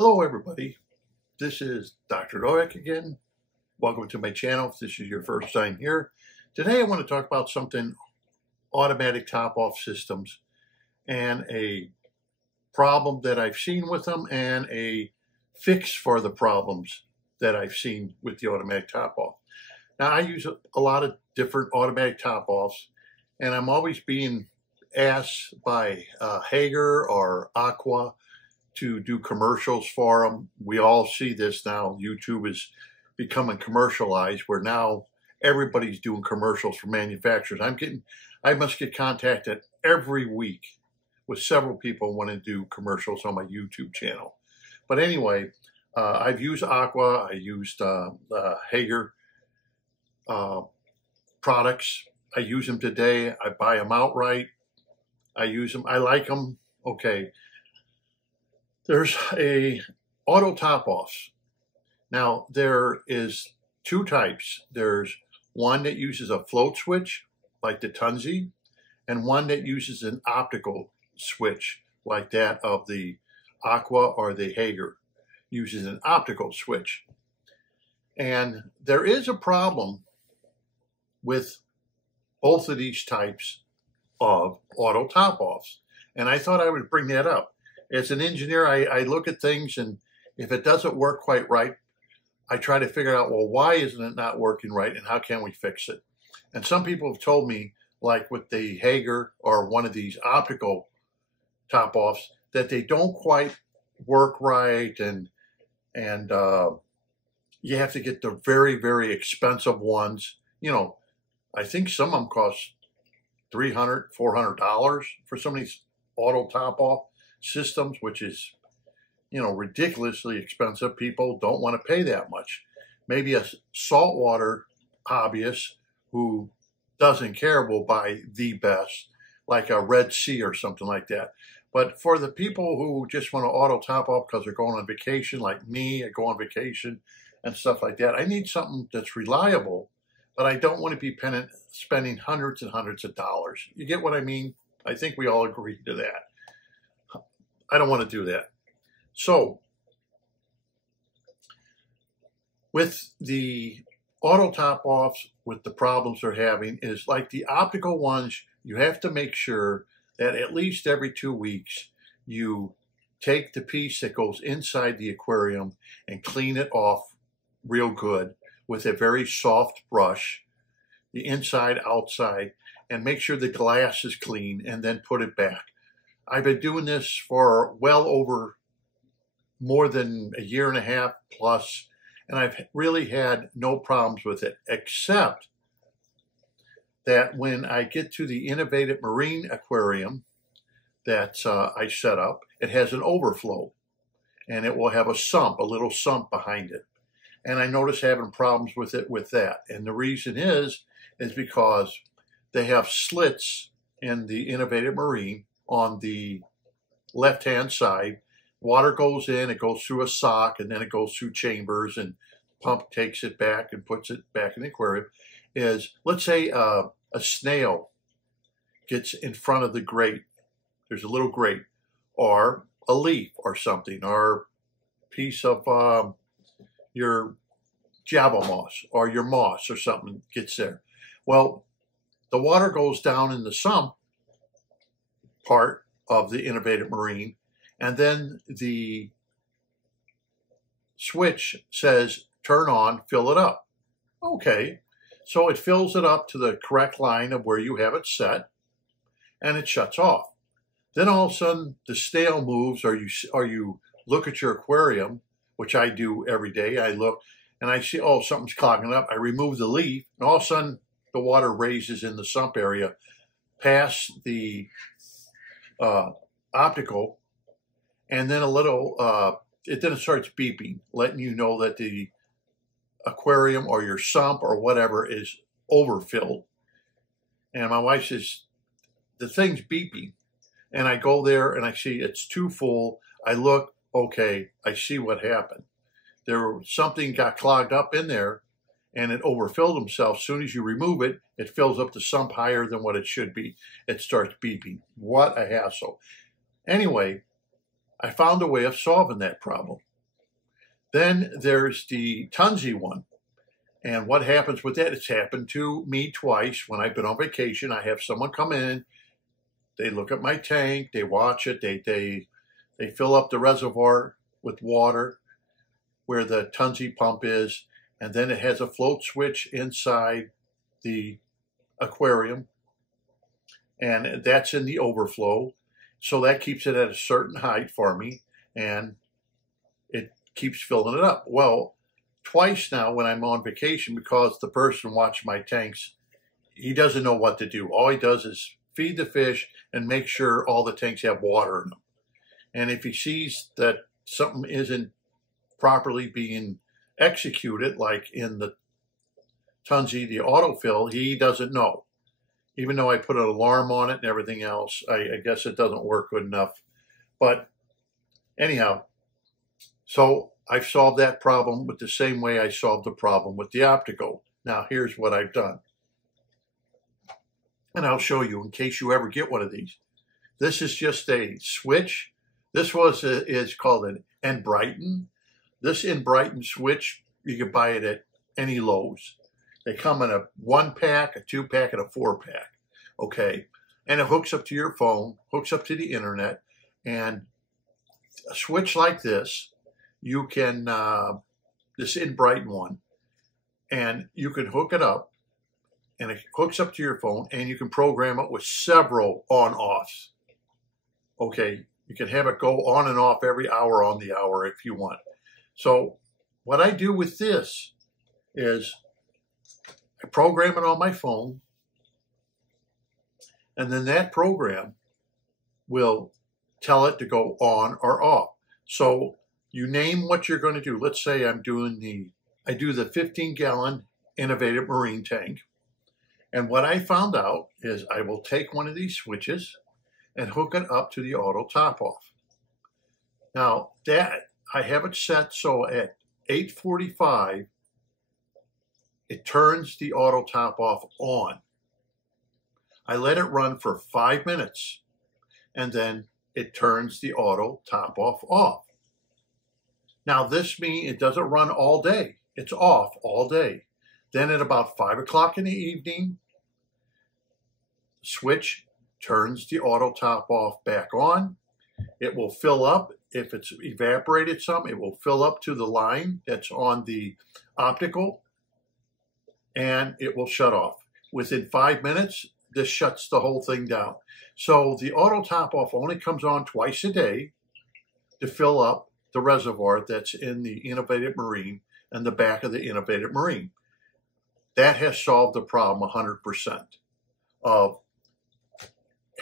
Hello everybody, this is Dr. Noyak again. Welcome to my channel if this is your first time here. Today I want to talk about something automatic top-off systems and a problem that I've seen with them and a fix for the problems that I've seen with the automatic top-off. Now I use a lot of different automatic top-offs and I'm always being asked by Hager or Aqua to do commercials for them. We all see this now. YouTube is becoming commercialized where now everybody's doing commercials for manufacturers. I must get contacted every week with several people wanting to do commercials on my YouTube channel. But anyway, I've used Aqua, I used Hager products. I use them today. I buy them outright. I use them. I like them. Okay. There's a auto top-offs. Now, there is two types. There's one that uses a float switch, like the Tunzi, and one that uses an optical switch, like that of the Aqua or the Hager, uses an optical switch. And there is a problem with both of these types of auto top-offs. And I thought I would bring that up. As an engineer, I look at things, and if it doesn't work quite right, I try to figure out, well, why isn't it not working right, and how can we fix it? And some people have told me, like with the Hager or one of these optical top-offs, that they don't quite work right, and you have to get the very, very expensive ones. You know, I think some of them cost $300, $400 for some of these auto top-off systems, which is, you know, ridiculously expensive. People don't want to pay that much. Maybe a saltwater hobbyist who doesn't care will buy the best, like a Red Sea or something like that. But for the people who just want to auto top off because they're going on vacation, like me, I go on vacation and stuff like that, I need something that's reliable, but I don't want to be spending hundreds and hundreds of dollars. You get what I mean? I think we all agree to that. I don't want to do that. So with the auto top-offs, with the problems they're having, is like the optical ones, you have to make sure that at least every 2 weeks you take the piece that goes inside the aquarium and clean it off real good with a very soft brush, the inside, outside, and make sure the glass is clean, and then put it back. I've been doing this for well over more than a year and a half plus, and I've really had no problems with it, except that when I get to the innovative marine aquarium that I set up, it has an overflow, and it will have a little sump behind it. And I notice having problems with it with that. And the reason is because they have slits in the innovative marine on the left-hand side. Water goes in, it goes through a sock, and then it goes through chambers, and pump takes it back and puts it back in the aquarium. Let's say a snail gets in front of the grate. There's a little grate, or a leaf or something, or a piece of your java moss or your moss or something gets there. Well, the water goes down in the sump part of the innovative marine, and then the switch says turn on, fill it up. Okay, so it fills it up to the correct line of where you have it set, and it shuts off. Then all of a sudden the snail moves, or you look at your aquarium, which I do every day. I look and I see, oh, something's clogging up. I remove the leaf, and all of a sudden the water raises in the sump area past the optical, and then then it starts beeping, letting you know that the aquarium or your sump or whatever is overfilled. And my wife says, the thing's beeping. And I go there and I see it's too full. I look, okay, I see what happened. Something got clogged up in there, and it overfilled himself. As soon as you remove it, it fills up the sump higher than what it should be. It starts beeping. What a hassle. Anyway, I found a way of solving that problem. Then there's the Tunzi one. And what happens with that? It's happened to me twice when I've been on vacation. I have someone come in, they look at my tank, they watch it, they fill up the reservoir with water where the Tunzi pump is, and then it has a float switch inside the aquarium, and that's in the overflow. So that keeps it at a certain height for me, and it keeps filling it up. Well, twice now when I'm on vacation, because the person watching my tanks, he doesn't know what to do. All he does is feed the fish and make sure all the tanks have water in them. And if he sees that something isn't properly being executed, like in the Tunzi, the autofill, he doesn't know. Even though I put an alarm on it and everything else, I guess it doesn't work good enough. But anyhow, so I've solved that problem with the same way I solved the problem with the optical. Now here's what I've done. And I'll show you in case you ever get one of these. This is just a switch. This is called an N Brighton. This N Brighton switch, you can buy it at any Lowe's. They come in a 1-pack, a 2-pack, and a 4-pack. Okay. And it hooks up to your phone, hooks up to the internet, and a switch like this, you can, this N Brighton one, and you can hook it up, and it hooks up to your phone, and you can program it with several on-offs. Okay, you can have it go on and off every hour on the hour if you want. So what I do with this is I program it on my phone, and then that program will tell it to go on or off. So you name what you're going to do. Let's say I do the 15-gallon innovative marine tank. And what I found out is I will take one of these switches and hook it up to the auto top off. Now that I have it set so at 8:45, it turns the auto top off on. I let it run for 5 minutes, and then it turns the auto top off. Now this means it doesn't run all day. It's off all day. Then at about 5 o'clock in the evening, switch turns the auto top off back on. It will fill up. If it's evaporated some, it will fill up to the line that's on the optical, and it will shut off. Within 5 minutes, this shuts the whole thing down. So the auto top off only comes on twice a day to fill up the reservoir that's in the Innovative Marine and the back of the Innovative Marine. That has solved the problem 100% of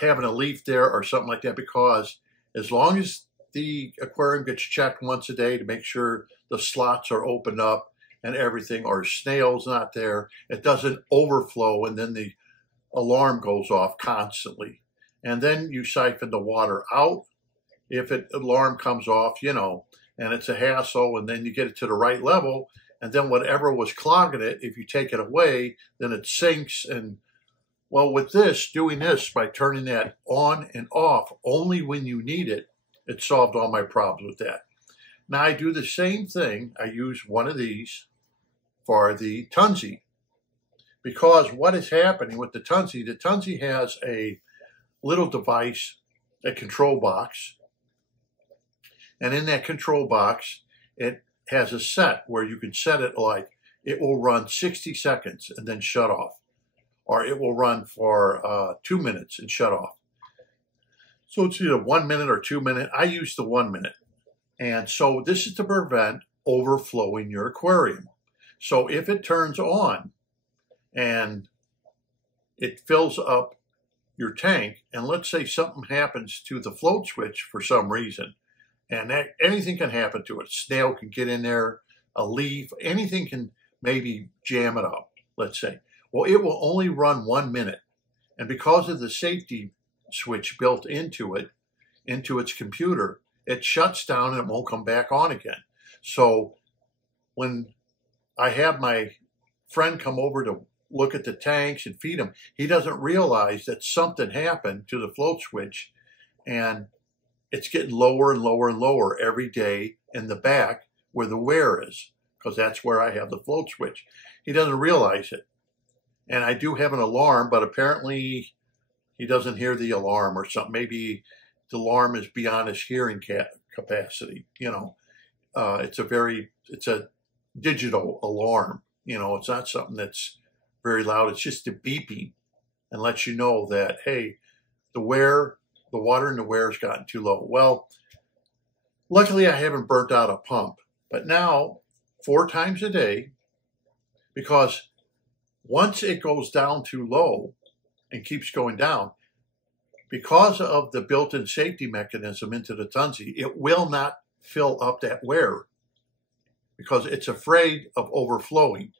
having a leaf there or something like that, because as long as the aquarium gets checked once a day to make sure the slots are opened up and everything, or snails not there, it doesn't overflow and then the alarm goes off constantly. And then you siphon the water out if an alarm comes off, and it's a hassle, and then you get it to the right level, and then whatever was clogging it, if you take it away, then it sinks. And well, with this, doing this by turning that on and off only when you need it, it solved all my problems with that. Now I do the same thing. I use one of these for the Tunzi, because what is happening with the Tunzi has a little device, a control box, and in that control box, it has a set where you can set it like it will run 60 seconds and then shut off, or it will run for 2 minutes and shut off. So it's either 1 minute or 2 minutes. I use the 1 minute. And so this is to prevent overflowing your aquarium. So if it turns on and it fills up your tank, and let's say something happens to the float switch for some reason, and anything can happen to it. A snail can get in there, a leaf, anything can maybe jam it up, let's say. Well, it will only run 1 minute. And because of the safety switch built into it, into its computer, it shuts down and it won't come back on again. So when I have my friend come over to look at the tanks and feed them, he doesn't realize that something happened to the float switch, and it's getting lower and lower and lower every day in the back where the wear is, because that's where I have the float switch. He doesn't realize it. And I do have an alarm, but apparently he doesn't hear the alarm or something. Maybe the alarm is beyond his hearing capacity. You know, it's a digital alarm. You know, it's not something that's very loud. It's just a beeping and lets you know that, hey, the water in the wear has gotten too low. Well, luckily I haven't burnt out a pump, but now 4 times a day, because once it goes down too low and keeps going down, because of the built-in safety mechanism into the Tunzi, it will not fill up that wear because it's afraid of overflowing.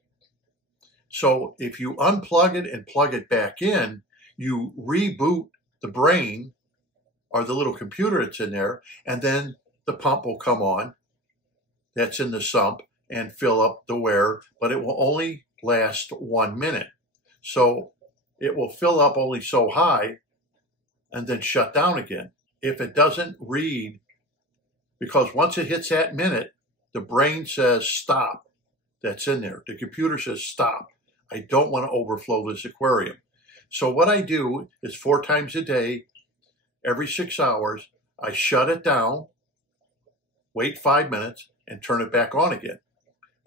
So if you unplug it and plug it back in, you reboot the brain or the little computer that's in there, and then the pump will come on that's in the sump and fill up the wear, but it will only last 1 minute. So it will fill up only so high and then shut down again. If it doesn't read, because once it hits that minute, the brain says stop. That's in there. The computer says stop. I don't want to overflow this aquarium. So what I do is 4 times a day, every 6 hours, I shut it down, wait 5 minutes, and turn it back on again.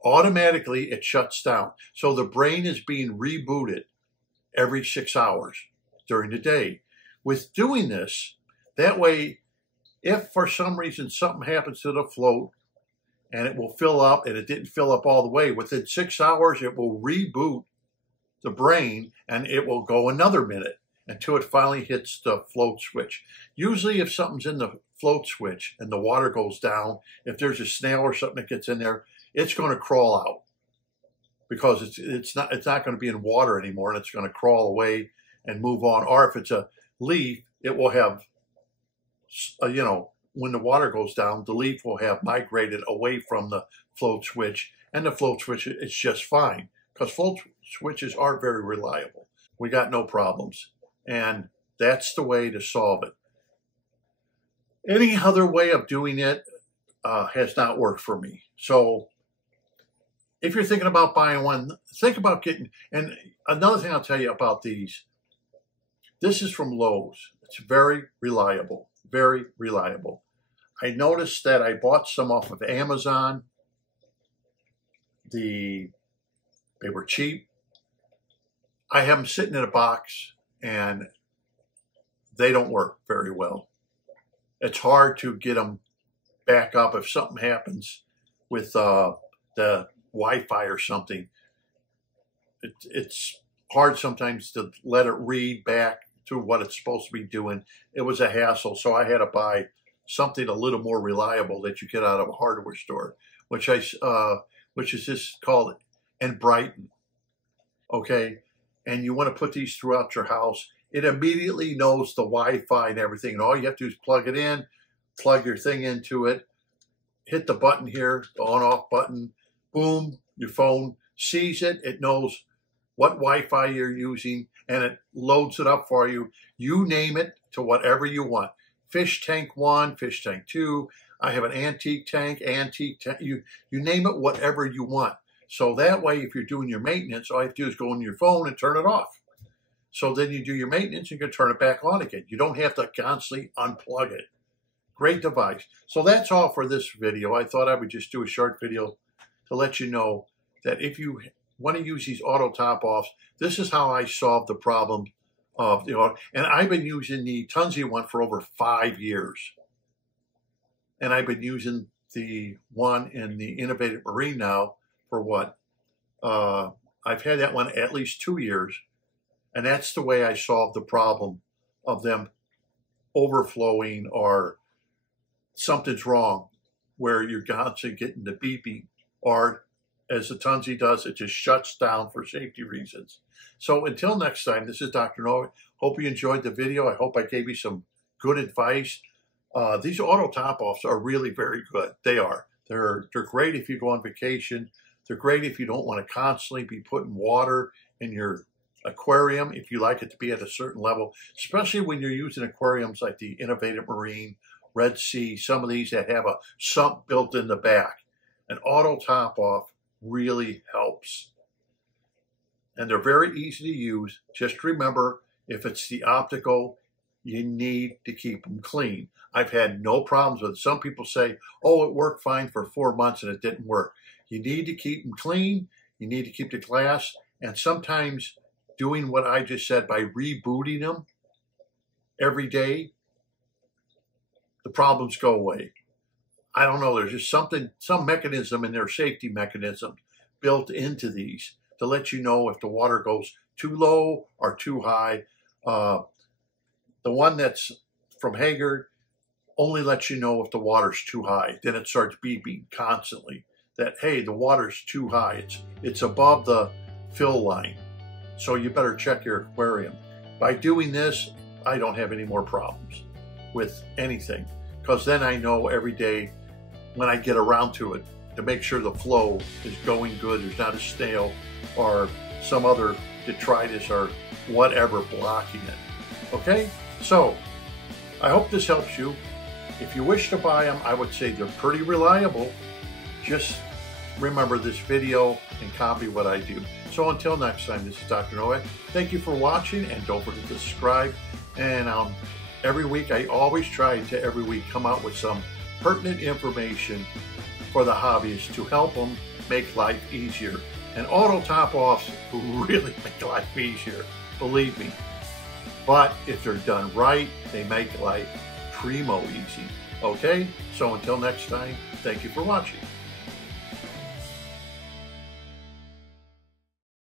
Automatically, it shuts down. So the brain is being rebooted every 6 hours during the day. With doing this, that way, if for some reason something happens to the float and it will fill up and it didn't fill up all the way, within 6 hours, it will reboot the brain and it will go another minute until it finally hits the float switch. Usually if something's in the float switch and the water goes down, if there's a snail or something that gets in there, it's going to crawl out because it's not going to be in water anymore, and it's going to crawl away and move on. Or if it's a leaf, it will have, you know, when the water goes down, the leaf will have migrated away from the float switch, and the float switch is just fine because float switches are very reliable. We got no problems, and that's the way to solve it. Any other way of doing it has not worked for me. So if you're thinking about buying one, think about getting, and another thing I'll tell you about these, this is from Lowe's. It's very reliable, very reliable. I noticed that I bought some off of Amazon. They were cheap. I have them sitting in a box and they don't work very well. It's hard to get them back up if something happens with the Wi-Fi or something. It's hard sometimes to let it read back to what it's supposed to be doing. It was a hassle, so I had to buy something a little more reliable that you get out of a hardware store, which is just called Brighton. Okay, and you want to put these throughout your house. It immediately knows the Wi-Fi and everything, and all you have to do is plug it in, plug your thing into it, hit the button here, the on-off button, boom, your phone sees it, it knows what Wi-Fi you're using, and it loads it up for you. You name it to whatever you want. Fish tank 1, fish tank 2, I have an antique tank, you name it, whatever you want. So that way, if you're doing your maintenance, all you have to do is go on your phone and turn it off. So then you do your maintenance, you can turn it back on again. You don't have to constantly unplug it. Great device. So that's all for this video. I thought I would just do a short video to let you know that if you want to use these auto top-offs, this is how I solved the problem of the auto. And I've been using the Tunzi one for over 5 years. And I've been using the one in the Innovative Marine now for what? I've had that one at least 2 years. And that's the way I solved the problem of them overflowing or something's wrong where you're constantly getting the beeping, or as the Tunzi does, it just shuts down for safety reasons. So until next time, this is Dr. Noah. Hope you enjoyed the video. I hope I gave you some good advice. These auto top-offs are really very good. They are. They're great if you go on vacation. They're great if you don't want to constantly be putting water in your aquarium, if you like it to be at a certain level, especially when you're using aquariums like the Innovative Marine, Red Sea, some of these that have a sump built in the back. an auto top off really helps. And they're very easy to use. Just remember, if it's the optical, you need to keep them clean. I've had no problems with it. Some people say, oh, it worked fine for 4 months and it didn't work. You need to keep them clean. You need to keep the glass. And sometimes doing what I just said by rebooting them every day, the problems go away. I don't know, there's just some mechanism in their safety mechanism built into these to let you know if the water goes too low or too high. The one that's from Haggard only lets you know if the water's too high. Then it starts beeping constantly that, hey, the water's too high. It's above the fill line. So you better check your aquarium. By doing this, I don't have any more problems with anything, because then I know every day when I get around to it to make sure the flow is going good, there's not a snail or some other detritus or whatever blocking it. Okay, so I hope this helps you. If you wish to buy them, I would say they're pretty reliable. Just remember this video and copy what I do. So until next time, this is Dr. Noah. Thank you for watching, and don't forget to subscribe. And every week, I always try to every week come out with some pertinent information for the hobbyists to help them make life easier. And auto top-offs really make life easier, believe me. But if they're done right, they make life primo easy. Okay? So until next time, thank you for watching.